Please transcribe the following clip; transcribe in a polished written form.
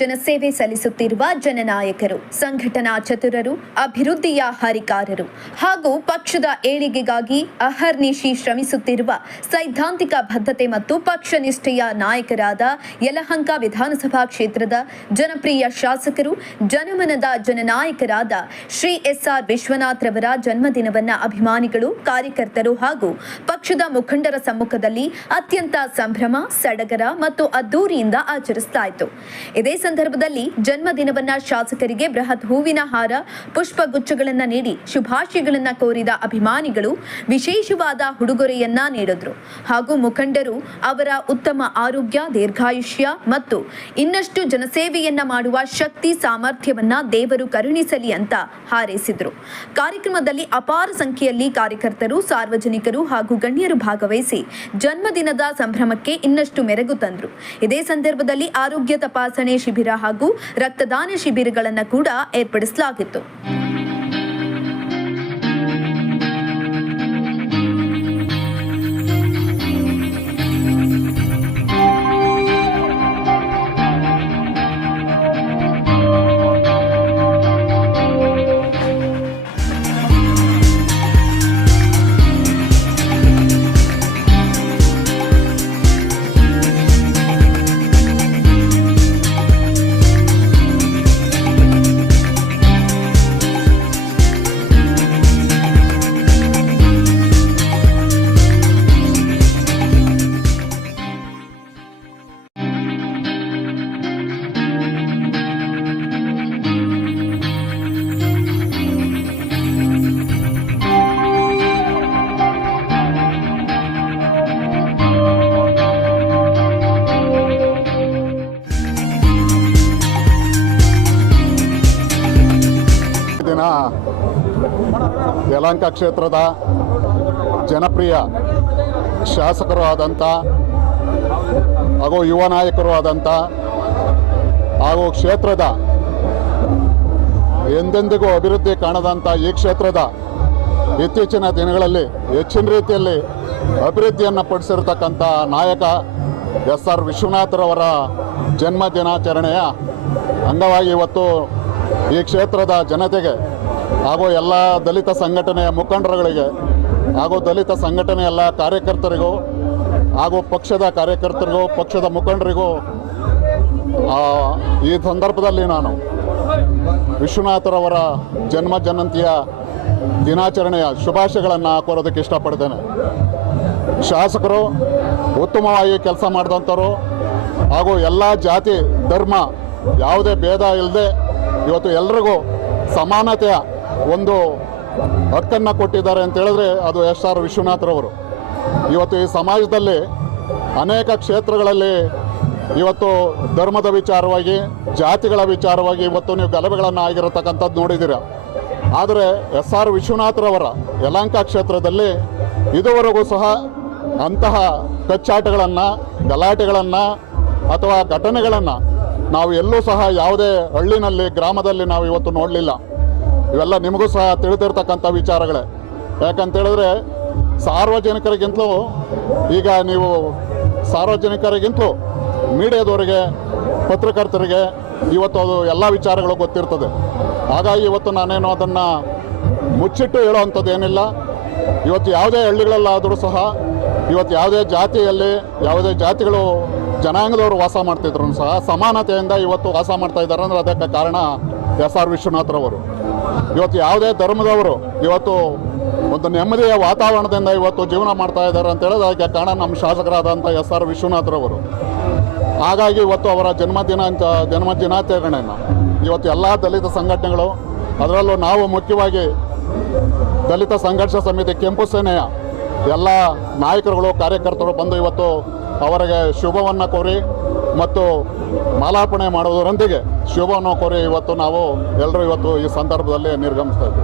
ಜನಸೇವೆ ಸಲ್ಲಿಸುತ್ತಿರುವ ಜನನಾಯಕರು, ಸಂಘಟನಾ ಚತುರರು, ಅಭಿವೃದ್ಧಿಯ ಹರಿಕಾರರು ಹಾಗೂ ಪಕ್ಷದ ಏಳಿಗೆಗಾಗಿ ಅಹರ್ನಿಶಿ ಶ್ರಮಿಸುತ್ತಿರುವ ಸೈದ್ಧಾಂತಿಕ ಬದ್ಧತೆ ಮತ್ತು ಪಕ್ಷ ನಿಷ್ಠೆಯ ನಾಯಕರಾದ ಯಲಹಂಕ ವಿಧಾನಸಭಾ ಕ್ಷೇತ್ರದ ಜನಪ್ರಿಯ ಶಾಸಕರು, ಜನಮನದ ಜನನಾಯಕರಾದ ಶ್ರೀ ಎಸ್.ಆರ್. ವಿಶ್ವನಾಥ್ ರವರ ಜನ್ಮದಿನವನ್ನು ಅಭಿಮಾನಿಗಳು, ಕಾರ್ಯಕರ್ತರು ಹಾಗೂ ಪಕ್ಷದ ಮುಖಂಡರ ಸಮ್ಮುಖದಲ್ಲಿ ಅತ್ಯಂತ ಸಂಭ್ರಮ, ಸಡಗರ ಮತ್ತು ಅದ್ದೂರಿಯಿಂದ ಆಚರಿಸಲಾಯಿತು. ಇದೇ ಸಂದರ್ಭದಲ್ಲಿ ಜನ್ಮದಿನವನ್ನ ಶಾಸಕರಿಗೆ ಬೃಹತ್ ಹೂವಿನ ಹಾರ, ಪುಷ್ಪಗುಚ್ಛಗಳನ್ನು ನೀಡಿ ಶುಭಾಶಯಗಳನ್ನು ಕೋರಿದ ಅಭಿಮಾನಿಗಳು ವಿಶೇಷವಾದ ಉಡುಗೊರೆಯನ್ನ ನೀಡಿದ್ರು ಹಾಗೂ ಮುಖಂಡರು ಅವರ ಉತ್ತಮ ಆರೋಗ್ಯ, ದೀರ್ಘಾಯುಷ್ಯ ಮತ್ತು ಇನ್ನಷ್ಟು ಜನಸೇವೆಯನ್ನ ಮಾಡುವ ಶಕ್ತಿ, ಸಾಮರ್ಥ್ಯವನ್ನ ದೇವರು ಕರುಣಿಸಲಿ ಅಂತ ಹಾರೈಸಿದ್ರು. ಕಾರ್ಯಕ್ರಮದಲ್ಲಿ ಅಪಾರ ಸಂಖ್ಯೆಯಲ್ಲಿ ಕಾರ್ಯಕರ್ತರು, ಸಾರ್ವಜನಿಕರು ಹಾಗೂ ಗಣ್ಯರು ಭಾಗವಹಿಸಿ ಜನ್ಮದಿನದ ಸಂಭ್ರಮಕ್ಕೆ ಇನ್ನಷ್ಟು ಮೆರುಗು ತಂದರು. ಇದೇ ಸಂದರ್ಭದಲ್ಲಿ ಆರೋಗ್ಯ ತಪಾಸಣೆ ಶಿಬಿರ ಹಾಗೂ ರಕ್ತದಾನ ಶಿಬಿರಗಳನ್ನು ಕೂಡ ಏರ್ಪಡಿಸಲಾಗಿತ್ತು. ಯಲಹಂಕ ಕ್ಷೇತ್ರದ ಜನಪ್ರಿಯ ಶಾಸಕರು ಆದಂಥ ಹಾಗೂ ಯುವ ನಾಯಕರು ಆದಂಥ ಹಾಗೂ ಕ್ಷೇತ್ರದ ಎಂದೆಂದಿಗೂ ಅಭಿವೃದ್ಧಿ ಕಾಣದಂಥ ಈ ಕ್ಷೇತ್ರದ ಇತ್ತೀಚಿನ ದಿನಗಳಲ್ಲಿ ಹೆಚ್ಚಿನ ರೀತಿಯಲ್ಲಿ ಅಭಿವೃದ್ಧಿಯನ್ನು ಪಡಿಸಿರ್ತಕ್ಕಂಥ ನಾಯಕ ಎಸ್.ಆರ್. ವಿಶ್ವನಾಥರವರ ಜನ್ಮ ದಿನಾಚರಣೆಯ ಅಂಗವಾಗಿ ಇವತ್ತು ಈ ಕ್ಷೇತ್ರದ ಜನತೆಗೆ ಹಾಗೂ ಎಲ್ಲ ದಲಿತ ಸಂಘಟನೆಯ ಮುಖಂಡರುಗಳಿಗೆ ಹಾಗೂ ದಲಿತ ಸಂಘಟನೆಯ ಎಲ್ಲ ಕಾರ್ಯಕರ್ತರಿಗೂ ಹಾಗೂ ಪಕ್ಷದ ಕಾರ್ಯಕರ್ತರಿಗೂ, ಪಕ್ಷದ ಮುಖಂಡರಿಗೂ ಈ ಸಂದರ್ಭದಲ್ಲಿ ನಾನು ವಿಶ್ವನಾಥರವರ ಜನ್ಮ ಜಯಂತಿಯ ದಿನಾಚರಣೆಯ ಶುಭಾಶಯಗಳನ್ನು ಕೋರೋದಕ್ಕೆ ಇಷ್ಟಪಡ್ತೇನೆ. ಶಾಸಕರು ಉತ್ತಮವಾಗಿ ಕೆಲಸ ಮಾಡಿದಂಥವರು ಹಾಗೂ ಎಲ್ಲ ಜಾತಿ, ಧರ್ಮ ಯಾವುದೇ ಭೇದ ಇಲ್ಲದೆ ಇವತ್ತು ಎಲ್ರಿಗೂ ಸಮಾನತೆಯ ಒಂದು ಹಕ್ಕನ್ನು ಕೊಟ್ಟಿದ್ದಾರೆ ಅಂತ ಹೇಳಿದ್ರೆ ಅದು ಎಸ್.ಆರ್. ವಿಶ್ವನಾಥರವರು. ಇವತ್ತು ಈ ಸಮಾಜದಲ್ಲಿ ಅನೇಕ ಕ್ಷೇತ್ರಗಳಲ್ಲಿ ಇವತ್ತು ಧರ್ಮದ ವಿಚಾರವಾಗಿ, ಜಾತಿಗಳ ವಿಚಾರವಾಗಿ ಇವತ್ತು ನೀವು ಗಲಭೆಗಳನ್ನು ಆಗಿರತಕ್ಕಂಥದ್ದು ನೋಡಿದ್ದೀರ. ಆದರೆ ಎಸ್.ಆರ್. ವಿಶ್ವನಾಥರವರ ಯಲಹಂಕ ಕ್ಷೇತ್ರದಲ್ಲಿ ಇದುವರೆಗೂ ಸಹ ಅಂತಹ ಕಚ್ಚಾಟಗಳನ್ನು, ಗಲಾಟೆಗಳನ್ನು ಅಥವಾ ಘಟನೆಗಳನ್ನು ನಾವು ಎಲ್ಲೂ ಸಹ ಯಾವುದೇ ಹಳ್ಳಿನಲ್ಲಿ, ಗ್ರಾಮದಲ್ಲಿ ನಾವು ಇವತ್ತು ನೋಡಲಿಲ್ಲ. ಇವೆಲ್ಲ ನಿಮಗೂ ಸಹ ತಿಳಿದಿರ್ತಕ್ಕಂಥ ವಿಚಾರಗಳೇ. ಯಾಕಂತೇಳಿದ್ರೆ ಸಾರ್ವಜನಿಕರಿಗಿಂತಲೂ ಈಗ ನೀವು ಸಾರ್ವಜನಿಕರಿಗಿಂತಲೂ ಮೀಡಿಯಾದವರಿಗೆ, ಪತ್ರಕರ್ತರಿಗೆ ಇವತ್ತು ಅದು ಎಲ್ಲ ವಿಚಾರಗಳು ಗೊತ್ತಿರ್ತದೆ. ಹಾಗಾಗಿ ಇವತ್ತು ನಾನೇನು ಅದನ್ನು ಮುಚ್ಚಿಟ್ಟು ಹೇಳುವಂಥದ್ದು ಏನಿಲ್ಲ. ಇವತ್ತು ಯಾವುದೇ ಹಳ್ಳಿಗಳಲ್ಲಾದರೂ ಸಹ ಇವತ್ತು ಯಾವುದೇ ಜಾತಿಯಲ್ಲಿ, ಯಾವುದೇ ಜಾತಿಗಳು ಜನಾಂಗದವರು ವಾಸ ಮಾಡ್ತಿದ್ರು ಸಹ ಸಮಾನತೆಯಿಂದ ಇವತ್ತು ವಾಸ ಮಾಡ್ತಾ ಇದ್ದಾರೆ. ಅಂದರೆ ಅದಕ್ಕೆ ಕಾರಣ ಎಸ್.ಆರ್. ವಿಶ್ವನಾಥರವರು. ಇವತ್ತು ಯಾವುದೇ ಧರ್ಮದವರು ಇವತ್ತು ಒಂದು ನೆಮ್ಮದಿಯ ವಾತಾವರಣದಿಂದ ಇವತ್ತು ಜೀವನ ಮಾಡ್ತಾ ಇದ್ದಾರೆ ಅಂತ ಹೇಳಿದ್ರೆ ಅದಕ್ಕೆ ಕಾರಣ ನಮ್ಮ ಶಾಸಕರಾದಂಥ ಎಸ್.ಆರ್. ವಿಶ್ವನಾಥರವರು. ಹಾಗಾಗಿ ಇವತ್ತು ಅವರ ಜನ್ಮ ದಿನಾಚರಣೆಯನ್ನು ಇವತ್ತು ಎಲ್ಲ ದಲಿತ ಸಂಘಟನೆಗಳು, ಅದರಲ್ಲೂ ನಾವು ಮುಖ್ಯವಾಗಿ ದಲಿತ ಸಂಘರ್ಷ ಸಮಿತಿ ಕೆಂಪು ಸೇನೆಯ ಎಲ್ಲ ನಾಯಕರುಗಳು, ಕಾರ್ಯಕರ್ತರು ಬಂದು ಇವತ್ತು ಅವರಿಗೆ ಶುಭವನ್ನು ಕೋರಿ ಮತ್ತು ಮಾಲಾರ್ಪಣೆ ಮಾಡುವುದರೊಂದಿಗೆ ಶುಭವನ್ನು ಕೋರಿ ಇವತ್ತು ನಾವು ಎಲ್ಲರೂ ಇವತ್ತು ಈ ಸಂದರ್ಭದಲ್ಲಿ ನಿರ್ಗಮಿಸ್ತಾ ಇದ್ದೀವಿ.